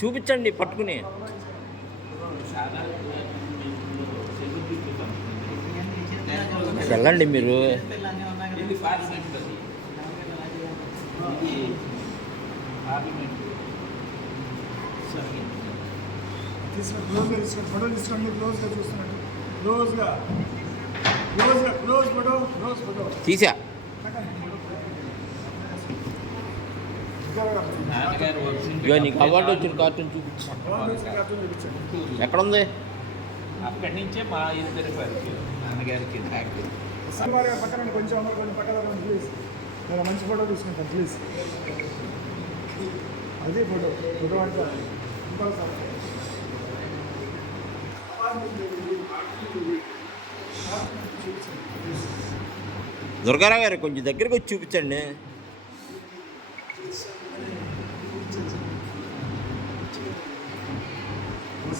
చూపించండి పట్టుకుని. వెళ్ళండి మీరు. ఇది తీసుకొని తీసుకొని ఫోటో తీసుకోండి క్లోజ్గా చూస్తున్నట్టు క్లోజ్గా క్లోజ్గా క్లోజ్ ఫోటో క్లోజ్ ఫోటో తీసా. ఇగో నీకు అవార్డు వచ్చిన కార్టూన్ చూపించు. చూపించండి. ఎక్కడుంది? అక్కడి నుంచే మా ఇద్దరి నాన్నగారికి నాకు పక్కన కొంచెం పక్కన ప్లీజ్ నేను మంచి ఫోటో తీసుకుంటాను ప్లీజ్ అదే ఫోటో ఫోటో అంటే దుర్గారావు గారు కొంచెం దగ్గరికి వచ్చి చూపించండి.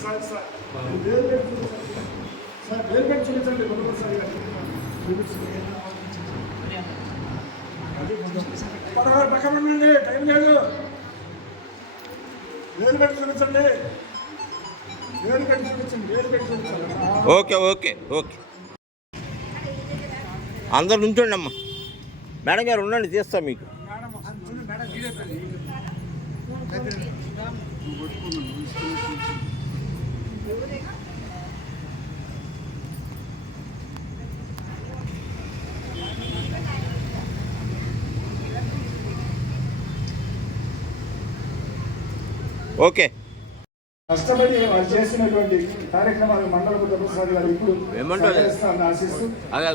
Sir sir. పెట్టి చూపించండి. సార్ పెట్టి చూపించండి. పక్కన ఉండండి. టైం లేదు. పెట్టి చూపించండి. పెట్టి చూపించండి. పెట్టి చూపించండి. Okay okay okay. అందరు నుంచోండి అమ్మా. మేడం గారు ఉండండి తీస్తా మీకు. మేడం చూడండి మేడం వీడియో పెట్టి ఓకే. కష్టపడి వారు చేసినటువంటి కార్యక్రమాలు మండల ప్రసాద్ గారు ఇప్పుడు ఆశిస్తూ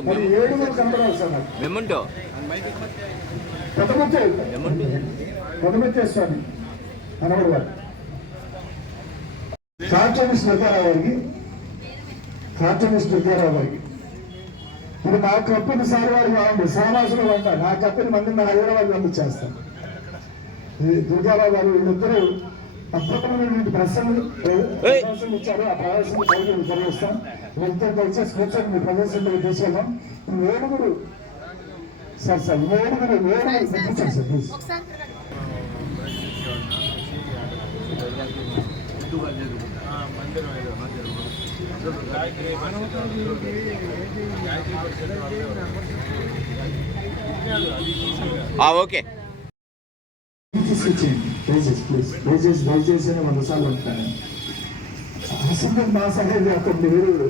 మరి ఏడుగురు కనపడాలి సార్ మెమంటో స్వామి మనవడు గారు కార్టూనిస్ట్ దుర్గారావు గారికి కార్టూనిస్ట్ దుర్గారావు గారికి ఇప్పుడు నా కప్పుని సార్ వారు బాగుంది సామాసులు వంట నా కప్పుని మంది నా హైదరాబాద్ పంపించేస్తాను ఈ దుర్గారావు గారు వీళ్ళిద్దరూ అద్భుతమైనటువంటి ప్రశ్నలు. ప్రదర్శన ఇచ్చారు ఆ ప్రదర్శన కలిగి నిర్వహిస్తాం వీళ్ళతో దయచేసి కూర్చొని మీ ప్రదర్శనలో తీసుకెళ్ళాం ఏడుగురు సార్ సార్ ఏడుగురు ఏడుగురు సార్ ప్లీజ్ ఓకే. దయచేసి వంద సార్లు అంటాను అసలు మా సహాయం కాకుండా మీరు ఏడుగురు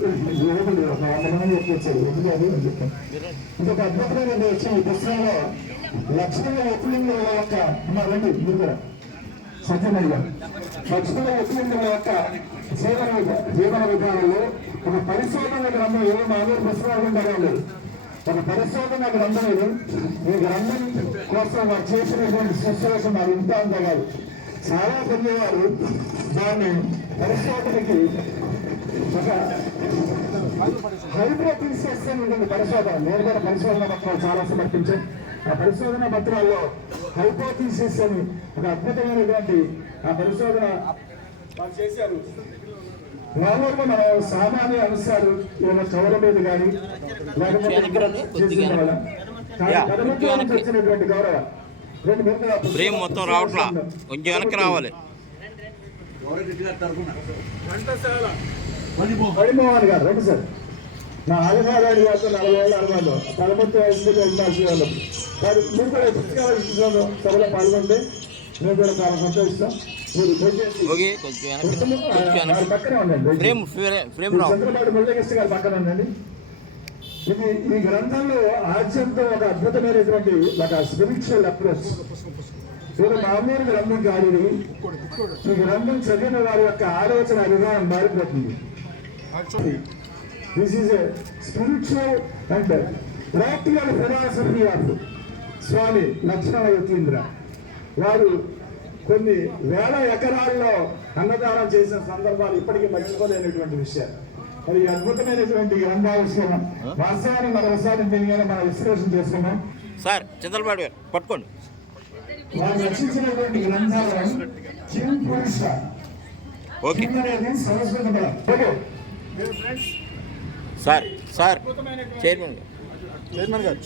ఒక వంద మంది చెప్పొచ్చారు ఎందుకంటే చెప్పాను ఇంకొక అద్భుతమైన వచ్చిన ఈ పుస్తకంలో లక్ష్మణ ఎప్పులింగుల యొక్క మా రండి మీరు కూడా సత్యమయ్య గారు. లక్ష్మణ యొక్క జీవన జీవన విధానంలో ఒక పరిశోధన గ్రంథం ఏదో మామూలు పుస్తకాలు ఉంటారో ఒక పరిశోధన గ్రంథం ఇది ఈ గ్రంథం కోసం వారు చేసినటువంటి సిచ్యువేషన్ వారు ఇంత అంత కాదు. చాలా మంది వారు దాన్ని పరిశోధనకి ఒక హైడ్రోథీసిస్ అని ఉంటుంది పరిశోధన నేను కూడా పరిశోధన పత్రాలు చాలా సమర్పించాను. ఆ పరిశోధన పత్రాల్లో హైపోథీసిస్ అని ఒక అద్భుతమైనటువంటి ఆ పరిశోధన వాళ్ళు చేశారు. మామూలుగా మనం సామాన్య అంశాలు ఏమైనా చౌర మీద కానీ లేకపోతే వచ్చినటువంటి గౌరవ ఫ్రేమ్ మొత్తం రావట్లా? కొంచెం వెనక్కి రావాలి. హరిమోహన్ గారు రండి సార్. నా ఆదివారాడి గారితో నలభై ఏళ్ళ అనుభవం పదమూడు వయసులో ఉండాల్సిన వాళ్ళు. వారు మీరు కూడా పుస్తకాల సభలో పాల్గొంటే మేము కూడా చాలా సంతోషిస్తాం. మీరు పక్కనే ఉండండి. చంద్రబాబు మురళీకృష్ణ గారి పక్కన ఉండండి. ఇది ఈ గ్రంథంలో ఆద్యంతో ఒక అద్భుతమైనటువంటి ఒక స్పిరిచువల్ అప్రోచ్ ఇది మామూలు గ్రంథం కాదు ఈ గ్రంథం చదివిన వారి యొక్క ఆలోచన విధానం మారిపోతుంది. This is a spiritual and practical philosophy of Swami Lakshmana Yatindra వారు కొన్ని వేల ఎకరాల్లో అన్నదానం చేసిన సందర్భాలు ఇప్పటికీ మర్చిపోలేనటువంటి విషయాలు. మరి అద్భుతమైనటువంటి గ్రంథావిష్కరణ వాస్తవాన్ని మరోసారి దీని మీద మనం విశ్లేషణ చేసుకున్నాం సార్ చంద్రబాబు గారు పట్టుకోండి. వారు రచించినటువంటి గ్రంథాలను కిం పురుష. ఓకే. అనేది సంస్కృత పదం. Okay. Sir sir chairman chairman గారు.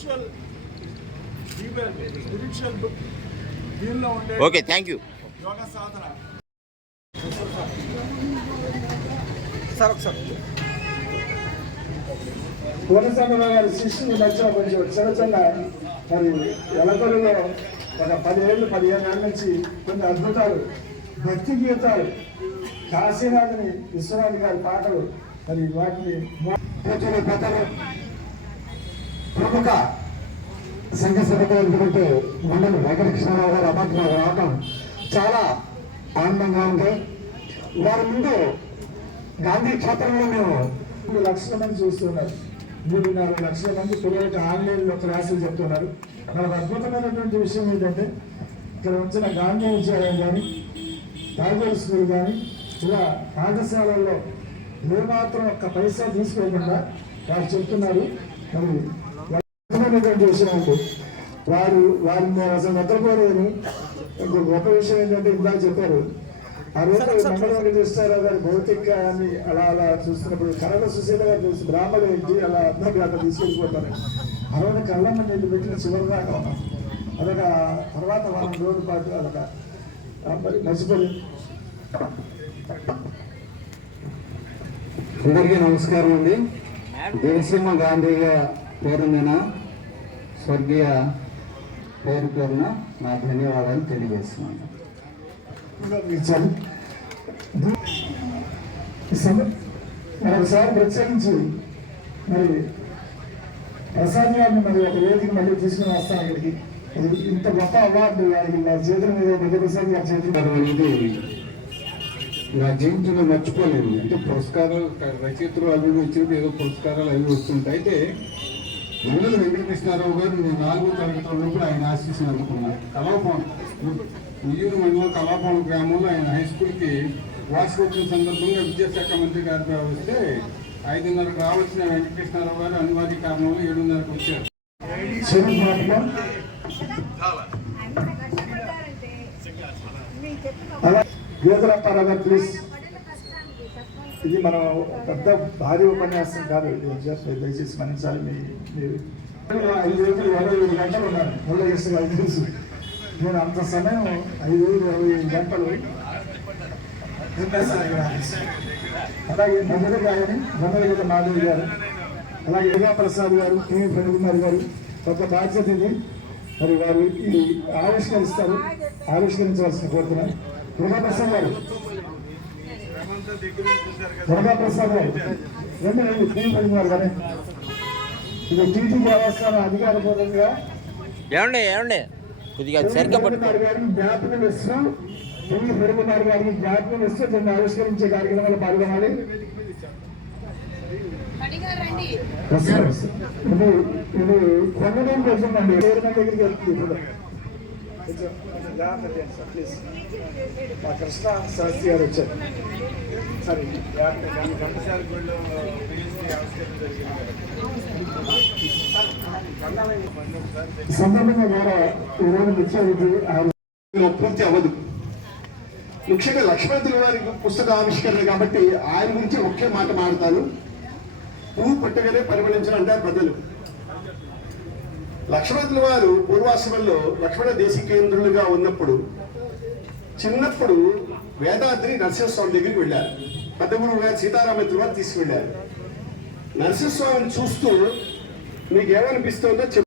Okay thank you. యోగ సాధన. పూర్ణచంద్ర గారి శిష్యుని మధ్య కొంచెం చిన్న చిన్న మరి ఎలకలులో ఒక పదిహేళ్ళు పదిహేను ఏళ్ళ నుంచి కొన్ని అద్భుతాలు భక్తి గీతాలు కాశీనాథుని విశ్వనాథ్ గారి పాటలు మరి వాటిని ప్రజలు పెద్దలు ప్రముఖ సంఘ సభ్యులు మండలి వెంకటకృష్ణారావు గారు అభ్యర్థులు రావటం చాలా ఆనందంగా ఉంది. వారి ముందు గాంధీ క్షేత్రంలో మేము లక్షల మంది చూస్తున్నారు. మూడున్నర లక్షల మంది పిల్లలకి ఆన్లైన్లో క్లాసులు చెప్తున్నారు. మనకు అద్భుతమైనటువంటి విషయం ఏంటంటే ఇక్కడ వచ్చిన గాంధీ విద్యాలయం కానీ టాగోర్ స్కూల్ కానీ ఇలా పాఠశాలల్లో ఏమాత్రం ఒక్క పైసా తీసుకోకుండా వారు చెప్తున్నారు. మరి వారు వారిని నేను అసలు నిద్రపోలేదని ఇంకో గొప్ప విషయం ఏంటంటే ఇందాక చెప్పారు. ఆ రోజు మండల వెంకటేశ్వరరావు గారి భౌతికాన్ని అలా అలా చూస్తున్నప్పుడు కన్నడ సుశీల గారు చూసి బ్రాహ్మణులు ఏంటి అలా అందరికీ అట్లా తీసుకెళ్ళిపోతారు. ఆ రోజు కళ్ళమ్మ నీళ్ళు పెట్టిన చివరి దాకా అదొక తర్వాత వారం రోజుల పాటు అదొక ఆ, మరి మర్చిపోయి అందరికీ నమస్కారం అండి. దేశీమ గాంధీగా పేరు మీద స్వర్గీయ పేరు పేరున నా ధన్యవాదాలు తెలియజేస్తున్నాను. మరొకసారి ప్రత్యేకించి మరి ప్రసాద్ గారిని మరి ఒక వేదిక మళ్ళీ తీసుకుని వస్తాను ఇక్కడికి. ఇది ఇంత గొప్ప అవార్డు వారికి నా చేతుల మీద ప్రసాద్ గారి చేతుల అనేది నా జీవితంలో మర్చిపోలేను. అంటే పురస్కారాలు రచయితలు అవి వచ్చినప్పుడు ఏదో పురస్కారాలు అవి వస్తుంటాయి. అయితే మండల వెంకటకృష్ణారావు గారు నేను నాలుగో తరగతి ఉన్నప్పుడు ఆయన ఆశీస్సులు అందుకున్నారు. కళాభవన్ ఉయ్యూరు మండలం కళాభవన్ గ్రామంలో ఆయన హై స్కూల్కి వార్షికోత్సవం సందర్భంగా విద్యాశాఖ మంత్రి గారు వస్తే ఐదున్నరకు రావాల్సిన వెంకటకృష్ణారావు గారు అనివార్య కారణంలో ఏడున్నరకు వచ్చారు. అలా గీతల పరగా ప్లీజ్ ఇది మనం పెద్ద భారీ ఉపన్యాసం కాదు. దయచేసి మన్నించాలి. మీ మీరు ఐదు రోజులు ఇరవై ఐదు గంటలు ఉన్నాను. ముళ్ళ ఇసుక ఐదు తెలుసు నేను అంత సమయం ఐదు రోజులు ఇరవై ఐదు గంటలు అలాగే మొదటి గాయని బొమ్మలగడ్డ మాధవి గారు అలాగే యోగా ప్రసాద్ గారు కే ఫణికుమార్ గారు ఒక బాధ్యత ఇది మరి వారు ఈ ఆవిష్కరిస్తారు. ఆవిష్కరించవలసిన కోరుతున్నాను. యోగా ప్రసాద్ గారు. ఇది టీటీ దేవస్థానం అధికారపూర్వకంగా ఏమండి ఏమండి? కొద్దిగా సరిగ్గా పట్టుకో ఫణికుమార్ గారికి జ్ఞాపకం ఇస్తూ గారికి జ్ఞాపకం ఇస్తూ దీన్ని ఆవిష్కరించే కార్యక్రమంలో పాల్గొనాలి. ఇది ఇది పొందడం కోసం అండి దగ్గరికి వెళ్తుంది ప్లీజ్ మా కృష్ణ శాస్త్రి గారు వచ్చారు. సరే సందర్భంగా ద్వారా ఈరోజు ముఖ్య ఆయన పూర్తి అవ్వదు. ముఖ్యంగా లక్ష్మణుల వారి పుస్తక ఆవిష్కరణ కాబట్టి ఆయన గురించి ఒకే మాట మాడతాను పువ్వు పుట్టగానే పరిమళించిన అంటారు ప్రజలు. లక్ష్మణుల వారు పూర్వాశ్రమంలో లక్ష్మణ దేశీ కేంద్రులుగా ఉన్నప్పుడు చిన్నప్పుడు వేదాద్రి నరసింహస్వామి దగ్గరికి వెళ్ళారు. పెద్ద గురువు గారు సీతారామేంద్ర వారు తీసుకువెళ్ళారు. నరసింహస్వామిని చూస్తూ మీకు ఏమనిపిస్తుందో చెప్పు.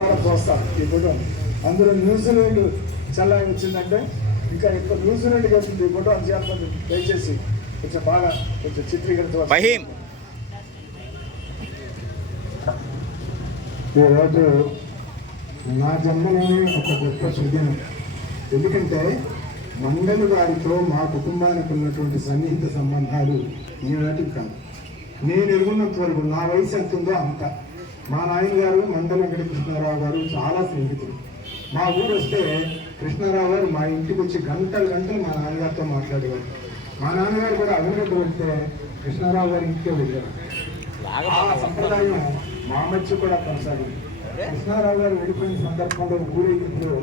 మనం చూస్తాం ఈ ఫోటో. అందులో న్యూజిలాండ్ చల్లారి వచ్చిందంటే ఇంకా ఎక్కువ న్యూజిలాండ్కి వెళ్తుంది ఈ ఫోటో చెప్పండి దయచేసి కొంచెం బాగా కొంచెం చిత్రీకరించవచ్చు ఈరోజు నా జన్మలోనే ఒక గొప్ప సుదినం ఎందుకంటే మండలి వారితో మా కుటుంబానికి ఉన్నటువంటి సన్నిహిత సంబంధాలు ఈనాటికి కాదు. నేను ఎరుగున్నంత వరకు నా వయసు ఎంత ఉందో అంత. మా నాయనగారు మండలి వెంకట కృష్ణారావు గారు చాలా స్నేహితులు. మా ఊరు వస్తే కృష్ణారావు గారు మా ఇంటికి వచ్చి గంటలు గంటలు మా నాన్నగారితో మాట్లాడేవారు. మా నాన్నగారు కూడా అవినట్టు వెళ్తే కృష్ణారావు గారి ఇంటికే వెళ్ళారు ఆ సంప్రదాయం మా మధ్య కూడా కొనసాగింది కృష్ణారావు గారు వెళ్ళిపోయిన సందర్భంలో ఊరేగింపులో.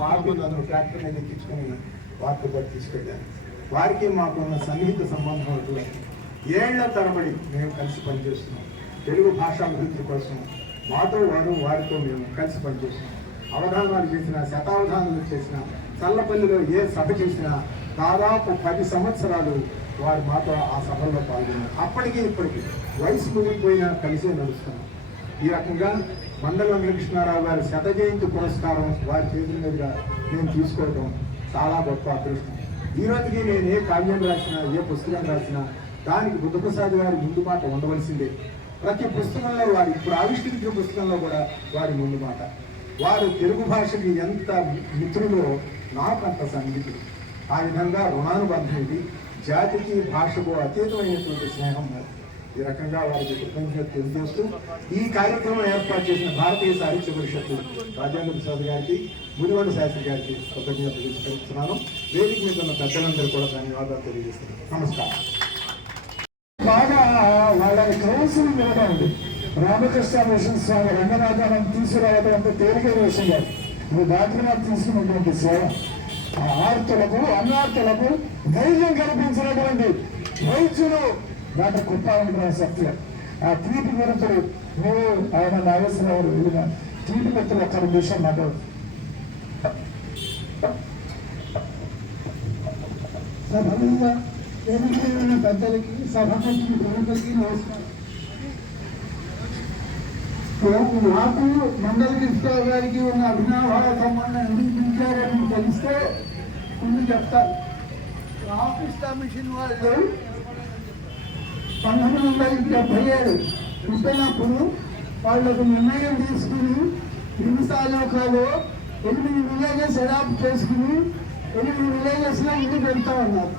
బాబు నన్ను ట్రాక్టర్ మీద ఎక్కించుకొని వారితో పాటు తీసుకెళ్ళారు. వారికి మాకు ఉన్న సన్నిహిత సంబంధం అటువంటి ఏళ్ళ తరబడి మేము కలిసి పనిచేస్తున్నాం. తెలుగు భాషా అభివృద్ధి కోసం మాతో వారు వారితో మేము కలిసి పనిచేసాం అవధానాలు చేసిన శతావధానాలు చేసిన చల్లపల్లిలో ఏ సభ చేసినా దాదాపు పది సంవత్సరాలు వారు మాతో ఆ సభల్లో పాల్గొన్నారు. అప్పటికీ ఇప్పటికి వయసు ముగిపోయినా కలిసే నడుస్తున్నాం ఈ రకంగా మండల వెంకటకృష్ణారావు గారి శత జయంతి పురస్కారం వారి చేతుల మీదుగా నేను తీసుకోవడం చాలా గొప్ప అదృష్టం. ఈ రోజుకి నేను ఏ కావ్యం రాసినా ఏ పుస్తకం రాసినా దానికి బుద్ధప్రసాద్ గారి ముందు మాట ఉండవలసిందే. ప్రతి పుస్తకంలో వారి ఇప్పుడు ఆవిష్కరించిన పుస్తకంలో కూడా వారి ముందు మాట. వారు తెలుగు భాషకి ఎంత మిత్రులో నాకు అంత సన్నిహితులు ఆ విధంగా రుణానుబంధం ఇది. జాతికి భాషకు అతీతమైనటువంటి స్నేహం మరి ఈ రకంగా వారికి కృతజ్ఞత తెలియజేస్తూ ఈ కార్యక్రమం ఏర్పాటు చేసిన భారతీయ సాహిత్య పరిషత్తు రాజేంద్ర ప్రసాద్ గారికి మునివన్న శాస్త్రి గారికి కృతజ్ఞత తెలుస్తున్నాను వేదిక మీద ఉన్న పెద్దలందరూ కూడా ధన్యవాదాలు తెలియజేస్తున్నాను. నమస్కారం. బాగా వాళ్ళ కౌన్సిల్ ఇవ్వడం రామకృష్ణ మిషన్ స్వామి రంగనాథానం తీసుకురావడం అంటే తేలికైన విషయం కాదు. నువ్వు డాక్టర్ తీసుకున్నటువంటి సేవ. ఆర్తులకు అన్నార్తులకు ధైర్యం కల్పించినటువంటి వైద్యులు డాక్టర్ కుప్పాలంటారు సత్యం. ఆ తీపి గురుతులు నువ్వు ఆయన నాగేశ్వరరావు వెళ్ళిన తీపి గుర్తులు ఒక్క నిమిషం మాట సభ మీద ఎన్నికైన పెద్దలకి సభకి ప్రముఖులకి నమస్కారం. నాకు మండల కృష్ణరావు గారికి ఉన్న అభినవ సంబంధం ఎందుకు పిలిచారని తెలిస్తే ముందు చెప్తారు. రామకృష్ణ మిషన్ వాళ్ళు. పంతొమ్మిది వందల డెబ్బై ఏడు పుట్టినప్పుడు వాళ్ళకు నిర్ణయం తీసుకుని హింసాలోకాలు ఎనిమిది విలేజెస్ అడాప్ట్ చేసుకుని ఎనిమిది విలేజెస్లో ఇల్లు పెడతా ఉన్నారు.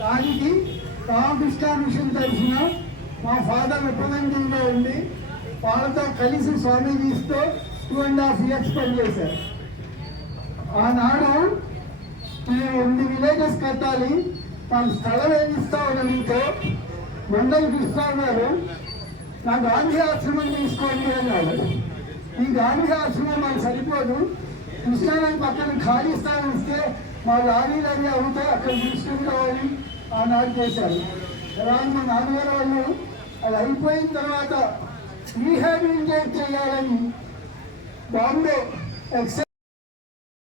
దానికి రామకృష్ణ మిషన్ తరఫున మా ఫాదర్ రిప్రజెంటేటివ్గా ఉండి వాళ్ళతో కలిసి స్వామీజీస్తో టూ అండ్ హాఫ్ ఇయర్స్ పనిచేశారు ఆనాడు ఈ ఎనిమిది విలేజెస్ కట్టాలి. మాకు స్థలం ఏమి ఇస్తామనడంతో మండలి కృష్ణ గారు నా గాంధీ ఆశ్రమం తీసుకోండి అన్నాడు. ఈ గాంధీ ఆశ్రమం మాకు సరిపోదు. కృష్ణానది పక్కన ఖాళీ స్థానం ఇస్తే మా లారీలు అవి అవుతాయి అక్కడ తీసుకుంటామని ఆనాడు చేశారు. తర్వాత మా నాన్నగారు వాళ్ళు అది అయిపోయిన తర్వాత రీహాబిలిటేట్ చేయాలని బాంబే